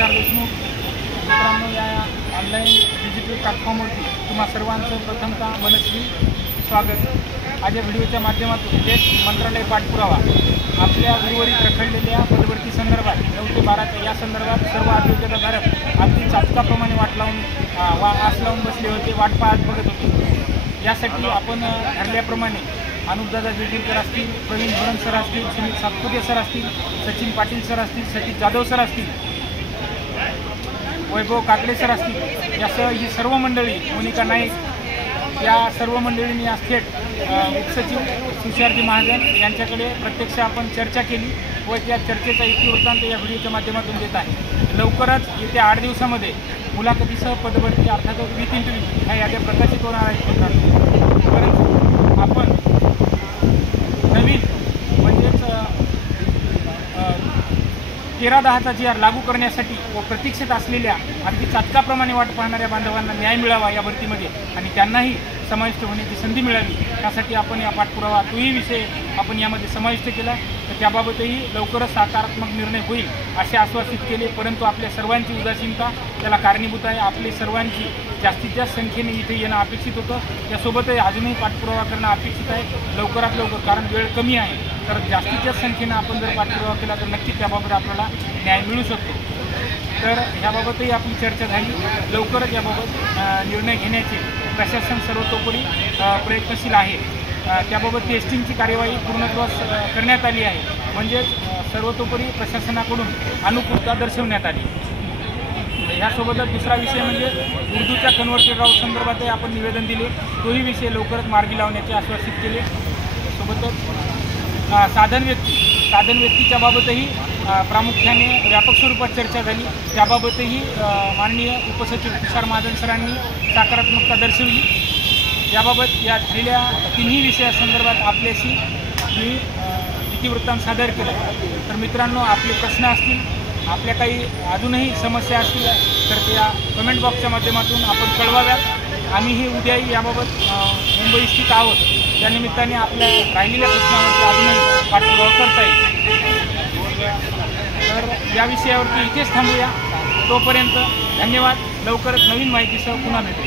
तुषार देशमुख. मित्रांनो, या online digital प्लॅटफॉर्मवरती तुम्हा सर्वांचं प्रथमतः मनस्वी स्वागत. आज या व्हिडिओच्या माध्यमातून एक मंत्रालय पाठपुरावा आपल्या उर्वरित रखडलेल्या पदभरती संदर्भात 9 ते 12 या संदर्भात सर्व आरोग्यधारक अगदी चातकाप्रमाणे आस लावून बसले होते, वाट पाहत बघत होते. यासाठी आपण ठरल्याप्रमाणे अनुपदादा जेजुरकर असतील, प्रवीण धोरण सर असतील, सुमित सातपुते सर असतील, सचिन पाटील सर असतील, सतीश जाधव सर असतील, वैभव काकडे सर असतील, यासह ही सर्व मंडळी, मोनिका नाईक, या सर्व मंडळींनी आज थेट उपसचिव तुषारजी महाजन यांच्याकडे प्रत्यक्ष आपण चर्चा केली व त्या चर्चेचा इतिवृत्तांत या व्हिडिओच्या माध्यमातून देत आहे. लवकरच येत्या 8 दिवसामध्ये मुलाखतीसह पदभरती अर्थात विथ इंटरव्ह्यू ह्या याद्या प्रकाशित होणार आहेत. परंतु आपण नवीन म्हणजेच 13-10चा GR लागू करण्यासाठी व प्रतीक्षेत असलेल्या अगदी चातकाप्रमाणे वाट पाहणाऱ्या बांधवांना न्याय मिळावा या भरतीमध्ये आणि त्यांनाही समाविष्ट होण्याची संधी मिळावी यासाठी आपण या पाठपुरावा तोही विषय आपण यामध्ये समाविष्ट केला. तर त्याबाबतही लवकरच सकारात्मक निर्णय होईल असे आश्वासित केले. परंतु आपल्या सर्वांची उदासीनता त्याला कारणीभूत आहे. आपली सर्वांची जास्तीत जास्त संख्येने इथे येणं अपेक्षित होतं. त्यासोबतही अजूनही पाठपुरावा करणं अपेक्षित आहे लवकरात लवकर, कारण वेळ कमी आहे. तर जास्तीत जास्त संख्येनं आपण जर पाठपुरावा केला तर नक्कीच त्याबाबत आपल्याला न्याय मिळू शकतो. तर ह्याबाबतही आपली चर्चा झाली. लवकरच याबाबत निर्णय घेण्याचे प्रशासन सर्वतोपरी प्रयत्नशील आहे. त्याबाबत टेस्टिंगची कार्यवाही पूर्णत्वास करण्यात आली आहे. म्हणजेच सर्वतोपरी प्रशासनाकडून अनुकूलता दर्शवण्यात आली. ह्यासोबतच दुसरा विषय म्हणजे उर्दूच्या कन्व्हर्टेड राऊट संदर्भातही आपण निवेदन दिले. तोही विषय लवकरच मार्गी लावण्याचे आश्वासित केले. सोबतच साधन व्यक्तीच्या बाबतही प्रामुख्याने व्यापक स्वरूपात चर्चा झाली. त्याबाबतही माननीय उपसचिव तुषार महाजन सरांनी सकारात्मकता दर्शवली. याबाबत या झालेल्या तिन्ही विषयासंदर्भात आपल्याशी मी इतिवृत्तांत सादर केलं. तर मित्रांनो, आपले प्रश्न असतील, आपल्या काही अजूनही समस्या असतील तर त्या कमेंट बॉक्सच्या माध्यमातून आपण कळवाव्यात. आम्हीही उद्याही याबाबत मुंबई स्थित आहोत. त्यानिमित्ताने आपल्या राहिलेल्या प्रश्नावरती अजूनही पाठपुरावा करता येईल. तर या विषयावरती इथेच थांबूया. तोपर्यंत धन्यवाद. लवकरच नवीन माहितीसह पुन्हा भेटू.